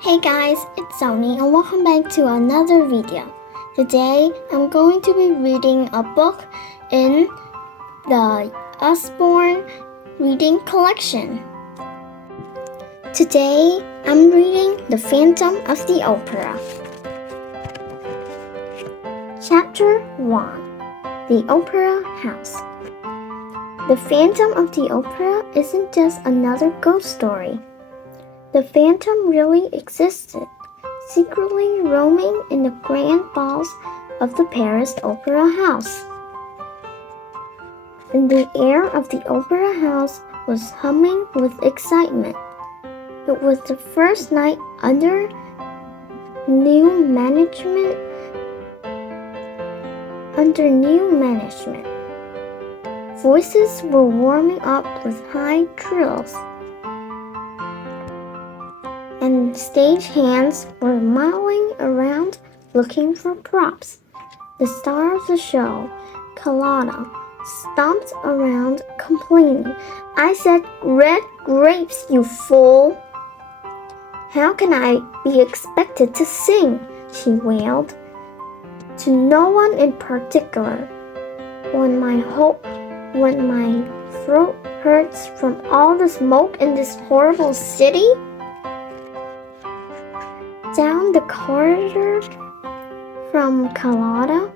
Hey guys, it's Sony and welcome back to another video. Today I'm going to be reading a book in the Usborne Reading Collection. Today I'm reading The Phantom of the Opera. Chapter 1: The Opera House. The Phantom of the Opera isn't just another ghost story. The phantom really existed, secretly roaming in the grand halls of the Paris Opera House. And the air of the Opera House was humming with excitement. It was the first night under new management. Voices were warming up with high trills, and stage hands were milling around looking for props. The star of the show, Carlotta, stomped around complaining. "I said red grapes, you fool! How can I be expected to sing?" she wailed. "To no one in particular. When my throat hurts from all the smoke in this horrible city?" Down the corridor from Carlotta,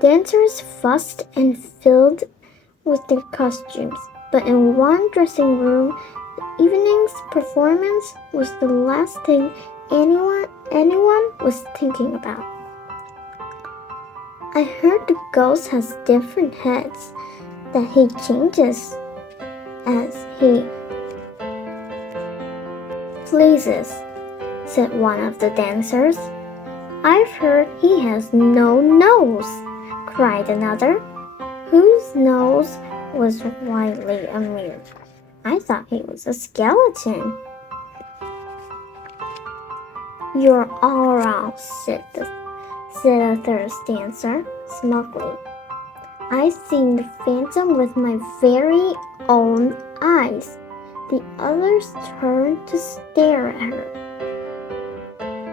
dancers fussed and filled with their costumes. But in one dressing room, the evening's performance was the last thing anyone was thinking about. "I heard the ghost has different heads, that he changes as he pleases," said one of the dancers. "I've heard he has no nose," cried another, whose nose was widely amused. "I thought he was a skeleton." "You're all wrong," said a third dancer smugly. "I've seen the phantom with my very own eyes." The others turned to stare at her.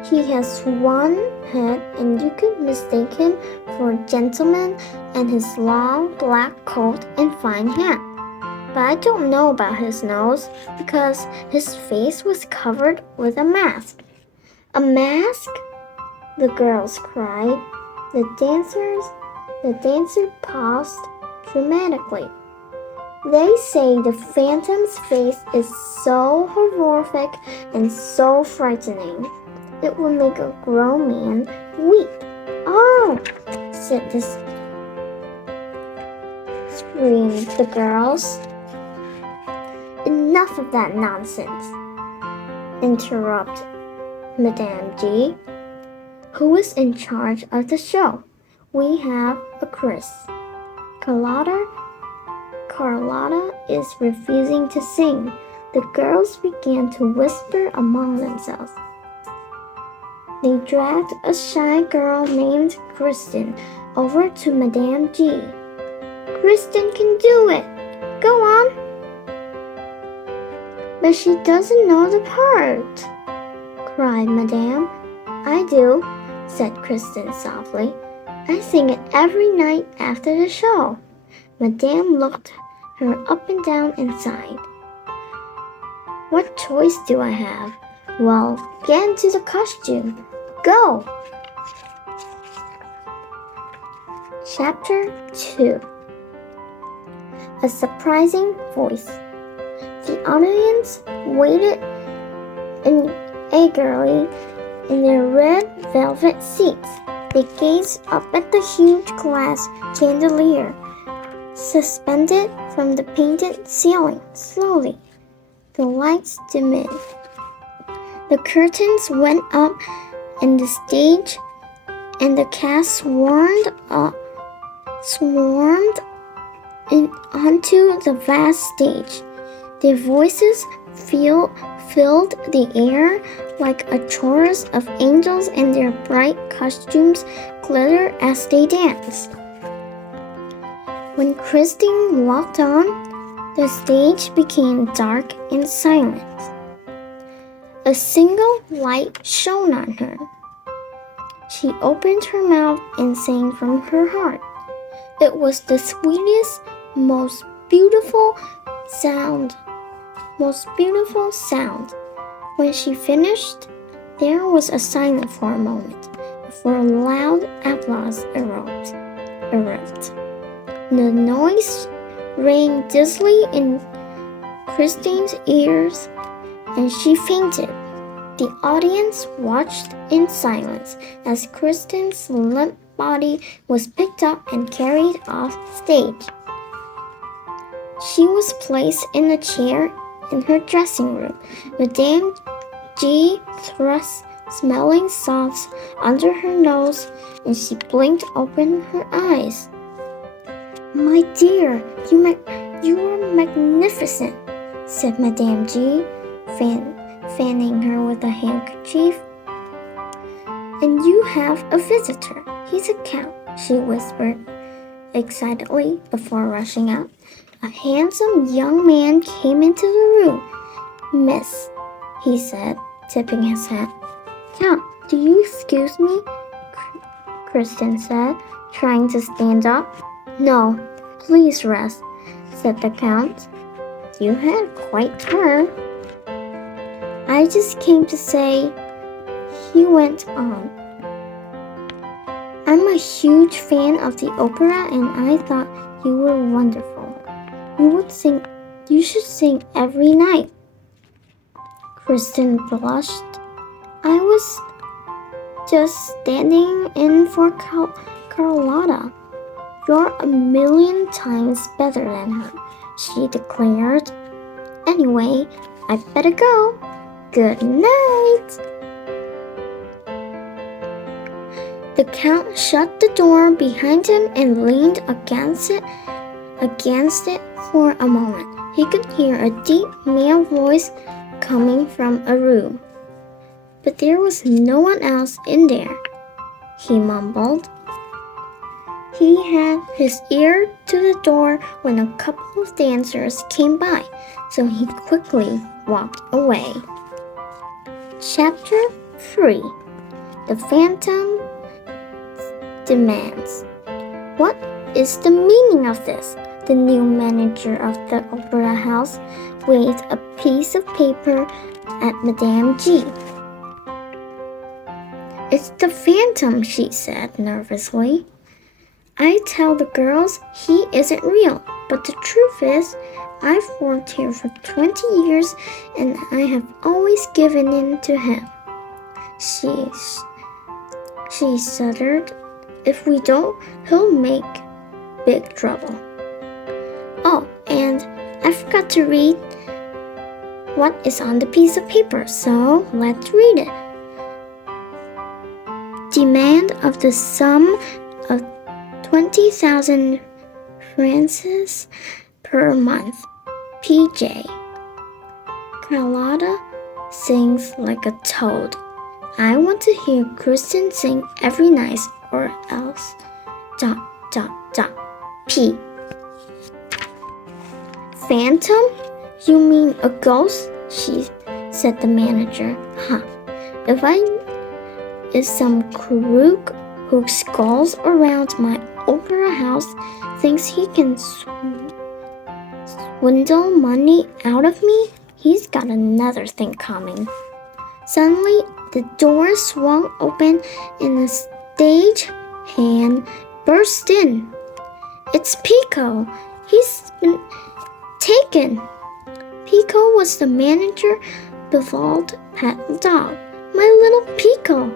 "He has one head, and you could mistake him for a gentleman in his long black coat and fine hat. But I don't know about his nose, because his face was covered with a mask." "A mask?" the girls cried. The dancer paused dramatically. "They say the phantom's face is so horrific and so frightening, it will make a grown man weep." "Oh!" screamed the girls. "Enough of that nonsense," interrupted Madame G, who is in charge of the show. "We have a Chris. Carlotta is refusing to sing." The girls began to whisper among themselves. They dragged a shy girl named Kristen over to Madame G. "Kristen can do it. Go on." "But she doesn't know the part," cried Madame. "I do," said Kristen softly. "I sing it every night after the show." Madame looked her up and down and sighed. "What choice do I have? Well, get into the costume. Go!" Chapter 2: A Surprising Voice. The audience waited eagerly in their red velvet seats. They gazed up at the huge glass chandelier suspended from the painted ceiling. Slowly, the lights dimmed. The curtains went up, and the stage and the cast swarmed onto the vast stage. Their voices filled the air like a chorus of angels, and their bright costumes glittered as they danced. When Christine walked on, the stage became dark and silent. A single light shone on her. She opened her mouth and sang from her heart. It was the sweetest, most beautiful sound. When she finished, there was a silence for a moment before loud applause erupted. The noise rang dizzily in Christine's ears, and she fainted. The audience watched in silence as Kristen's limp body was picked up and carried off stage. She was placed in a chair in her dressing room. Madame G thrust smelling salts under her nose, and she blinked open her eyes. "My dear, you are magnificent," said Madame G, fanning her with a handkerchief. "And you have a visitor. He's a count," she whispered excitedly before rushing out. A handsome young man came into the room. "Miss," he said, tipping his hat. "Count, do you excuse me?" Kristen said, trying to stand up. "No, please rest," said the Count. "You had quite turn." "I just came to say," he went on, "I'm a huge fan of the opera and I thought you were wonderful. You should sing every night." Kristen blushed. "I was just standing in for Carlotta. You're a million times better than her," she declared. "Anyway, I better go. Good night." The Count shut the door behind him and leaned against it for a moment. He could hear a deep male voice coming from a room. "But there was no one else in there," he mumbled. He had his ear to the door when a couple of dancers came by, so he quickly walked away. Chapter 3. The Phantom Demands. "What is the meaning of this?" The new manager of the opera house waved a piece of paper at Madame G. "It's the Phantom," she said nervously. "I tell the girls he isn't real, but the truth is, I've worked here for 20 years and I have always given in to him." She shuddered. "If we don't, he'll make big trouble. Oh, and I forgot to read what is on the piece of paper, so let's read it. Demand of the sum of 20,000 francs per month. PJ. Carlotta sings like a toad. I want to hear Kristen sing every night or else... P. Phantom? You mean a ghost? said the manager. Huh. If some crook who skulls around my opera house thinks he can swindle money out of me, he's got another thing coming. Suddenly, the door swung open and a stage hand burst in. It's Pico. He's been taken. Pico was the manager's beloved pet dog. My little Pico.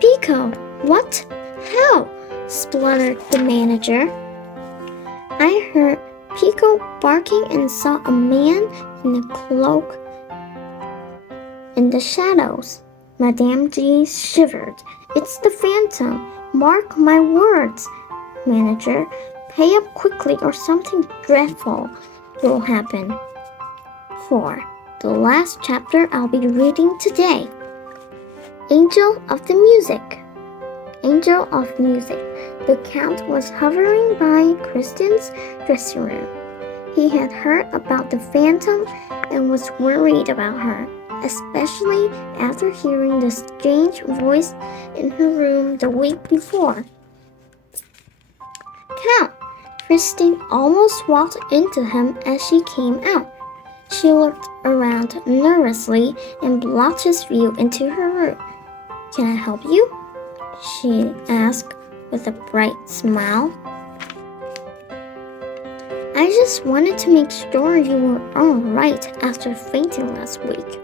Pico, what? How? Spluttered the manager. I heard Pico barking and saw a man in a cloak in the shadows. Madame G shivered. It's the Phantom. Mark my words. Manager, pay up quickly or something dreadful will happen. 4. The last chapter I'll be reading today. Angel of the Music. Angel of Music. The Count was hovering by Kristen's dressing room. He had heard about the Phantom and was worried about her. especially after hearing the strange voice in her room the week before. Count! Christine almost walked into him as she came out. She looked around nervously and blocked his view into her room. "Can I help you?" she asked with a bright smile. "I just wanted to make sure you were all right after fainting last week."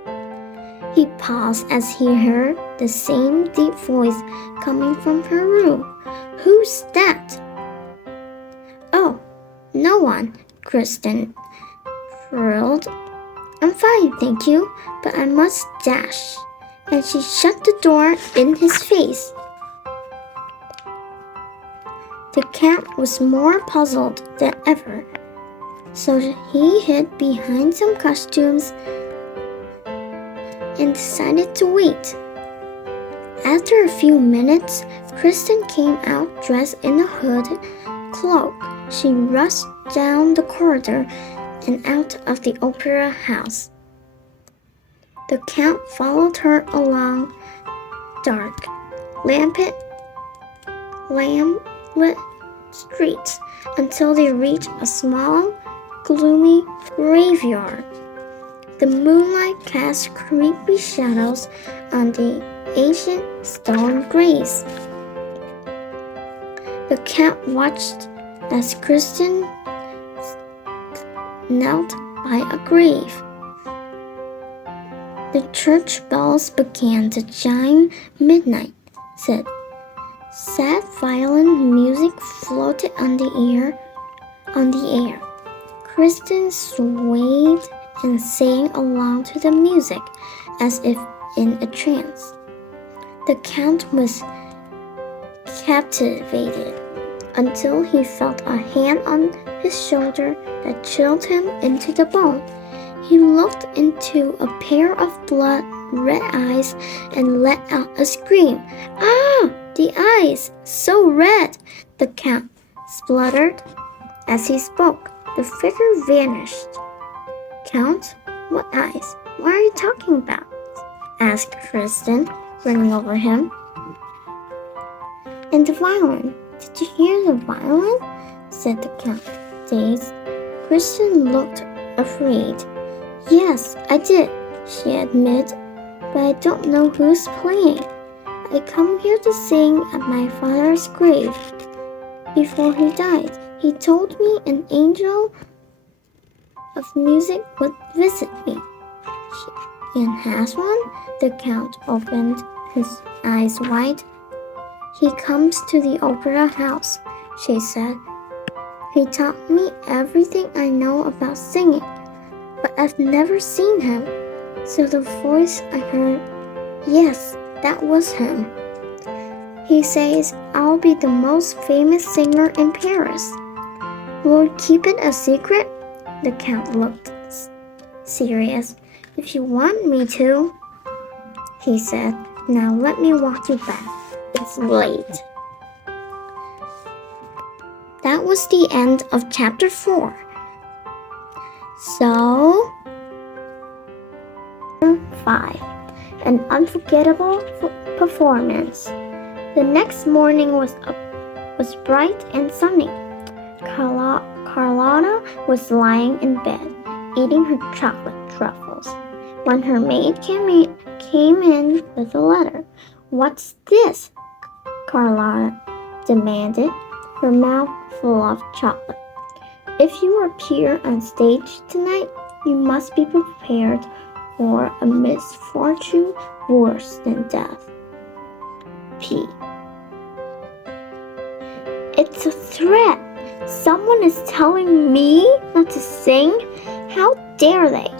He paused as he heard the same deep voice coming from her room. "Who's that?" "Oh, no one," Kristen thrilled. "I'm fine, thank you, but I must dash." And she shut the door in his face. The cat was more puzzled than ever, so he hid behind some costumes and decided to wait. After a few minutes, Kristen came out dressed in a hooded cloak. She rushed down the corridor and out of the opera house. The Count followed her along dark, lamplit streets until they reached a small, gloomy graveyard. The moonlight cast creepy shadows on the ancient stone graves. The Count watched as Kristen knelt by a grave. The church bells began to chime midnight. Sad violin music floated on the air. Kristen swayed and sang along to the music as if in a trance. The Count was captivated until he felt a hand on his shoulder that chilled him into the bone. He looked into a pair of blood-red eyes and let out a scream. "Ah, the eyes! So red!" the Count spluttered. As he spoke, the figure vanished. "Count, what eyes? What are you talking about?" asked Kristen, running over him. "And the violin. Did you hear the violin?" said the Count, dazed. Kristen looked afraid. "Yes, I did," she admitted, "but I don't know who's playing. I come here to sing at my father's grave. Before he died, he told me an angel of music would visit me." "And has one?" The Count opened his eyes wide. "He comes to the opera house," she said. "He taught me everything I know about singing, but I've never seen him." So the voice I heard, yes, that was him. "He says I'll be the most famous singer in Paris. Will you keep it a secret?" The Count looked serious. "If you want me to," he said. "Now let me walk you back. It's late." That was the end of chapter 4. So, 5. An unforgettable performance. The next morning was bright and sunny. Carlotta was lying in bed, eating her chocolate truffles, when her maid came in with a letter. "What's this?" Carlotta demanded, her mouth full of chocolate. "If you appear on stage tonight, you must be prepared for a misfortune worse than death. P." It's a threat. Someone is telling me not to sing? How dare they?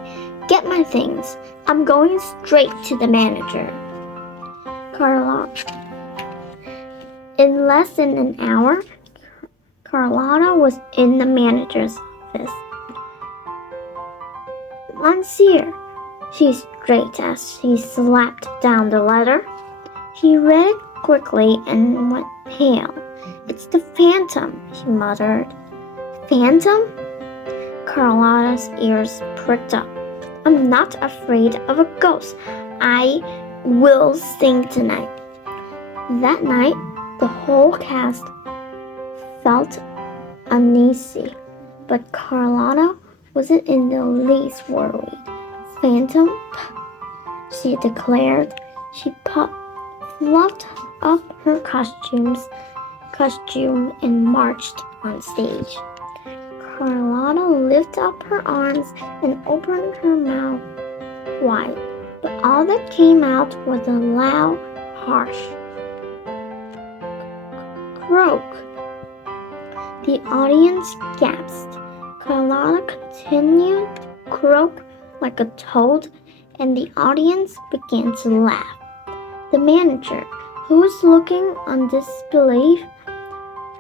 Get my things. I'm going straight to the manager. Carlotta. In less than an hour, Carlotta was in the manager's office. "Monsieur," she screamed as she slapped down the letter. He read it quickly and went pale. "It's the Phantom," he muttered. "Phantom?" Carlotta's ears pricked up. I'm not afraid of a ghost. I will sing tonight. That night, the whole cast felt uneasy, but Carlotta wasn't in the least worried. Phantom, she declared. She fluffed up her costume and marched on stage. Carlotta lifted up her arms and opened her mouth wide, but all that came out was a loud, harsh croak. The audience gasped. Carlotta continued to croak like a toad, and the audience began to laugh. The manager, who was looking on disbelief,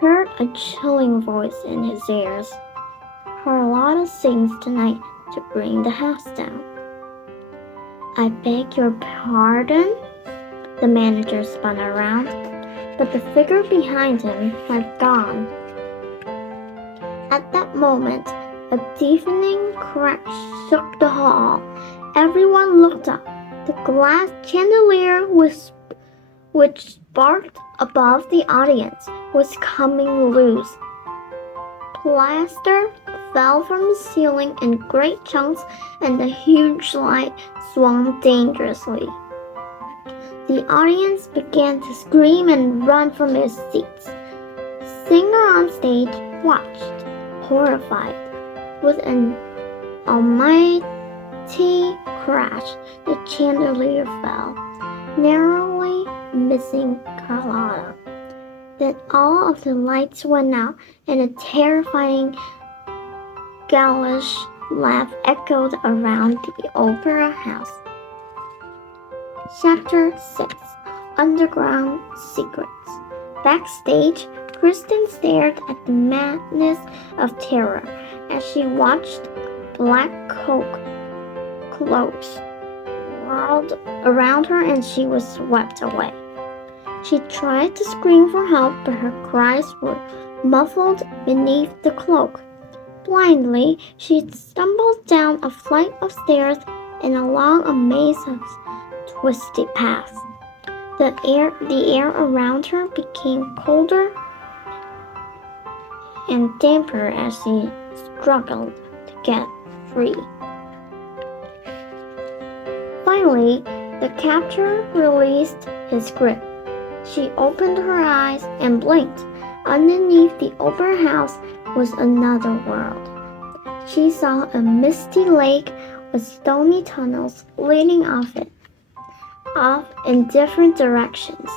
heard a chilling voice in his ears. Carlotta sings tonight to bring the house down. I beg your pardon? The manager spun around, but the figure behind him had gone. At that moment, a deafening crash shook the hall. Everyone looked up. The glass chandelier which sparkled above the audience was coming loose. Plaster fell from the ceiling in great chunks, and the huge light swung dangerously. The audience began to scream and run from their seats. The singer on stage watched, horrified. With an almighty crash, the chandelier fell, narrowly missing Carlotta. Then all of the lights went out, and a terrifying, ghoulish laugh echoed around the opera house. Chapter 6 Underground Secrets. Backstage, Kristen stared at the madness of terror as she watched black cloaks whirled around her, and she was swept away. She tried to scream for help, but her cries were muffled beneath the cloak. Blindly, she stumbled down a flight of stairs and along a maze of twisted paths. The air around her became colder and damper as she struggled to get free. Finally, the captor released his grip. She opened her eyes and blinked. Underneath the opera house was another world. She saw a misty lake with stony tunnels leading off in different directions.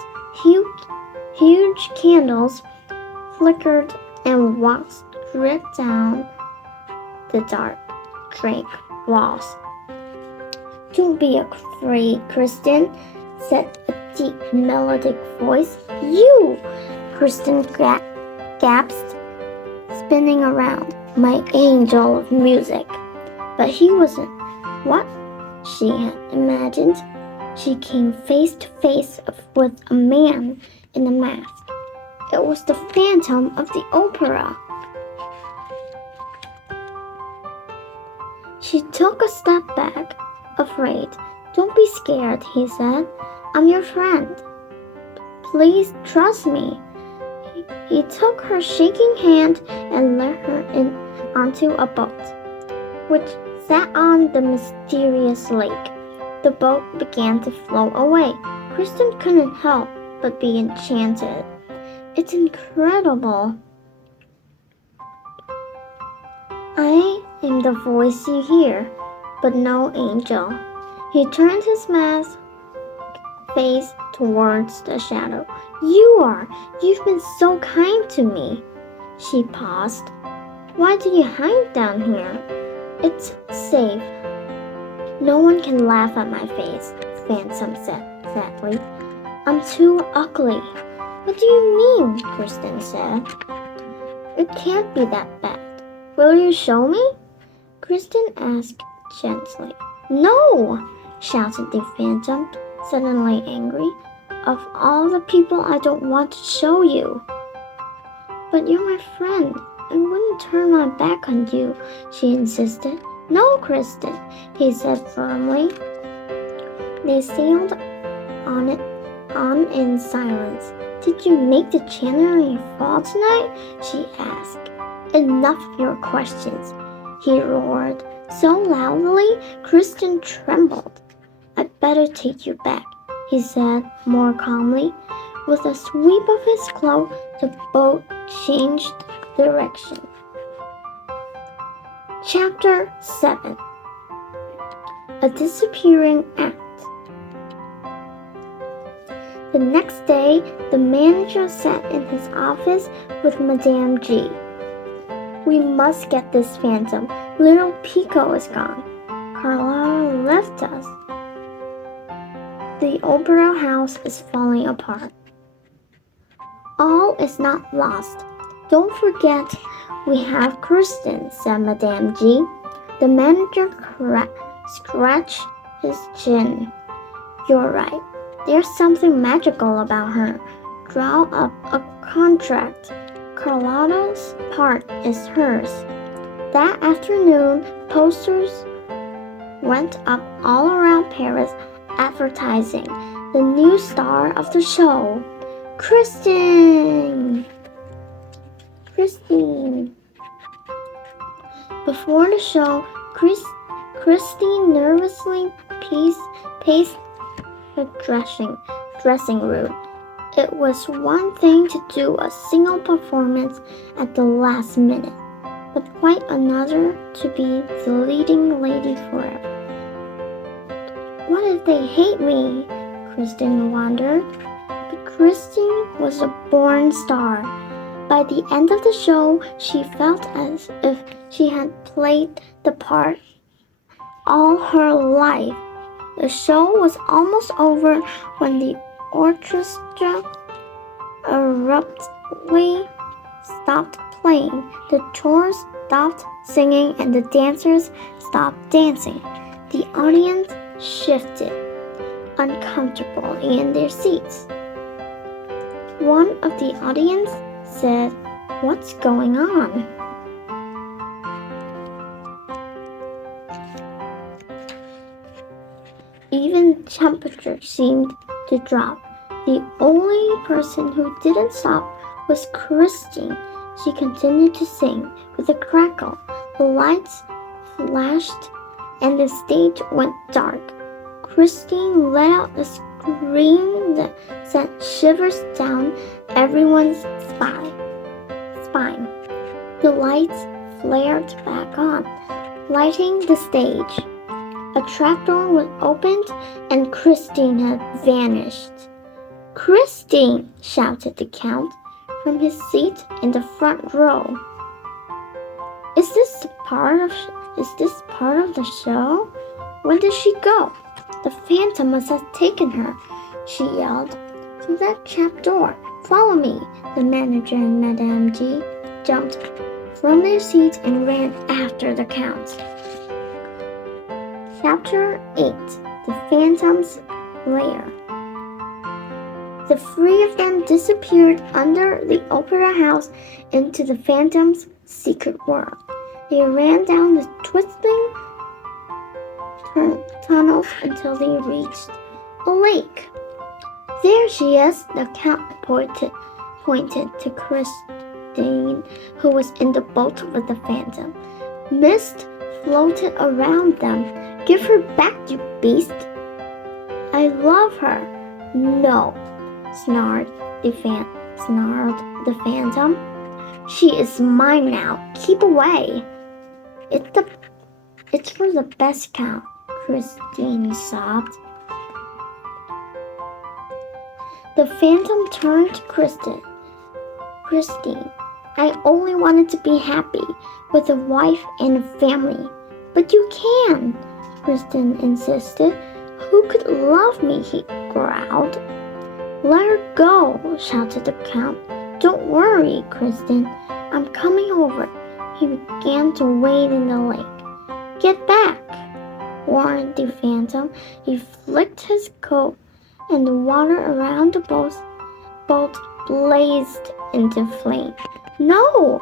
Huge candles flickered and wax dripped down the dark, draped walls. Don't be afraid, Kristen, said a deep, melodic voice. You! Kristen gasped, spinning around. My angel of music. But he wasn't what she had imagined. She came face to face with a man in a mask. It was the Phantom of the Opera. She took a step back, afraid. Don't be scared, he said. I'm your friend. Please trust me. He took her shaking hand and led her onto a boat, which sat on the mysterious lake. The boat began to float away. Kristen couldn't help but be enchanted. It's incredible. I am the voice you hear, but no angel. He turned his masked face towards the shadow. You are. You've been so kind to me. She paused. Why do you hide down here? It's safe. No one can laugh at my face, Phantom said sadly. I'm too ugly. What do you mean? Kristen said. It can't be that bad. Will you show me? Kristen asked gently. No! Shouted the Phantom, suddenly angry. Of all the people I don't want to show you. But you're my friend. I wouldn't turn my back on you, she insisted. No, Kristen, he said firmly. They sailed on in silence. Did you make the Chandelier fall tonight? She asked. Enough of your questions, he roared so loudly Kristen trembled. I'd better take you back, he said more calmly. With a sweep of his cloak, the boat changed direction. Chapter 7. A Disappearing Act. The next day, the manager sat in his office with Madame G. We must get this phantom. Little Pico is gone. Carlotta left us. The opera house is falling apart. All is not lost. Don't forget, we have Kristen, said Madame G. The manager scratched his chin. You're right. There's something magical about her. Draw up a contract. Carlotta's part is hers. That afternoon, posters went up all around Paris advertising the new star of the show, Christine. Before the show, Christine nervously paced the dressing room. It was one thing to do a single performance at the last minute, but quite another to be the leading lady forever. What if they hate me? Kristen wondered. But Christine was a born star. By the end of the show, she felt as if she had played the part all her life. The show was almost over when the orchestra abruptly stopped playing. The chorus stopped singing and the dancers stopped dancing. The audience shifted uncomfortably in their seats. One of the audience said, "What's going on?" Even temperature seemed to drop. The only person who didn't stop was Christine. She continued to sing with a crackle. The lights flashed and the stage went dark. Christine let out a scream that sent shivers down everyone's spine. The lights flared back on, lighting the stage. A trapdoor was opened and Christine had vanished. "Christine!" shouted the Count from his seat in the front row. Is this part of the show? Where did she go? The phantom must have taken her, she yelled. "To that trapdoor. Follow me." The manager and Madame G jumped from their seats and ran after the Count. Chapter 8. The Phantom's Lair. The three of them disappeared under the opera house into the Phantom's secret world. They ran down the twisting tunnels until they reached a lake. "There she is," the Count pointed to Christine, who was in the boat with the Phantom. Mist floated around them. "Give her back, you beast." "I love her." "No," snarled the Phantom. "She is mine now. Keep away." It's for the best, Count," Christine sobbed. The Phantom turned to Christine, "I only wanted to be happy with a wife and a family." "But you can," Kristen insisted. "Who could love me?" he growled. "Let her go," shouted the Count. "Don't worry, Kristen. I'm coming over." He began to wade in the lake. "Get back," warned the Phantom. He flicked his coat, and the water around the boat blazed into flame. "No!"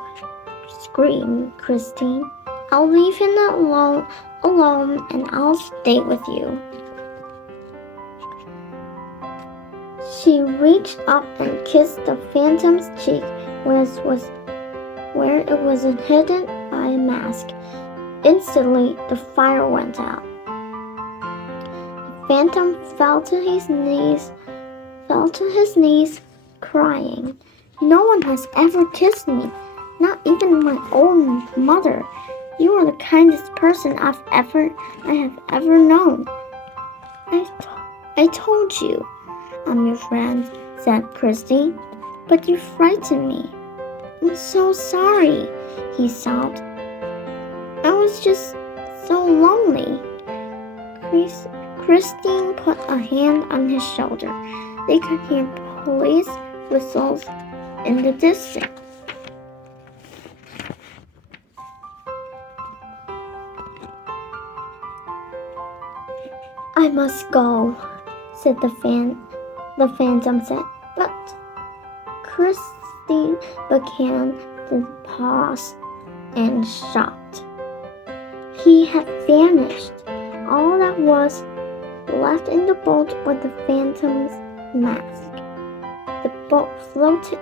screamed Christine. I'll leave him alone and I'll stay with you. She reached up and kissed the phantom's cheek where it was hidden by a mask. Instantly, the fire went out. The phantom fell to his knees, crying. No one has ever kissed me, not even my own mother. You are the kindest person I have ever known. I told you I'm your friend, said Christy, but you frightened me. I'm so sorry, he sobbed. I was just so lonely. Christine put a hand on his shoulder. They could hear police whistles in the distance. I must go, said the phantom said, but Christine began to pause and shocked. He had vanished. All that was left in the boat was the phantom's mask. The boat floated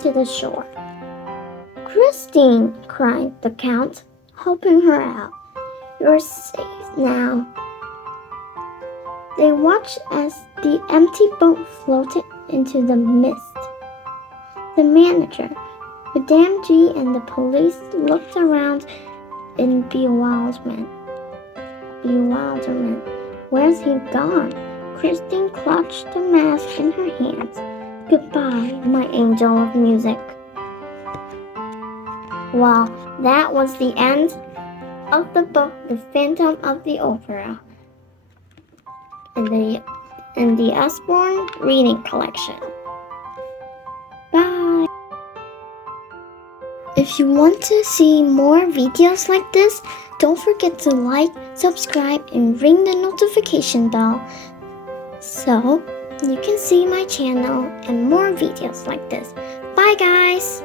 to the shore. Christine, cried the Count, helping her out. You're safe now. They watched as the empty boat floated into the mist. The manager, Madame G, and the police looked around in bewilderment. Where's he gone? Christine clutched the mask in her hands. Goodbye, my angel of music. Well, that was the end of the book, The Phantom of the Opera, in the Usborne Reading Collection. Bye! If you want to see more videos like this, don't forget to like, subscribe, and ring the notification bell so you can see my channel and more videos like this. Bye guys!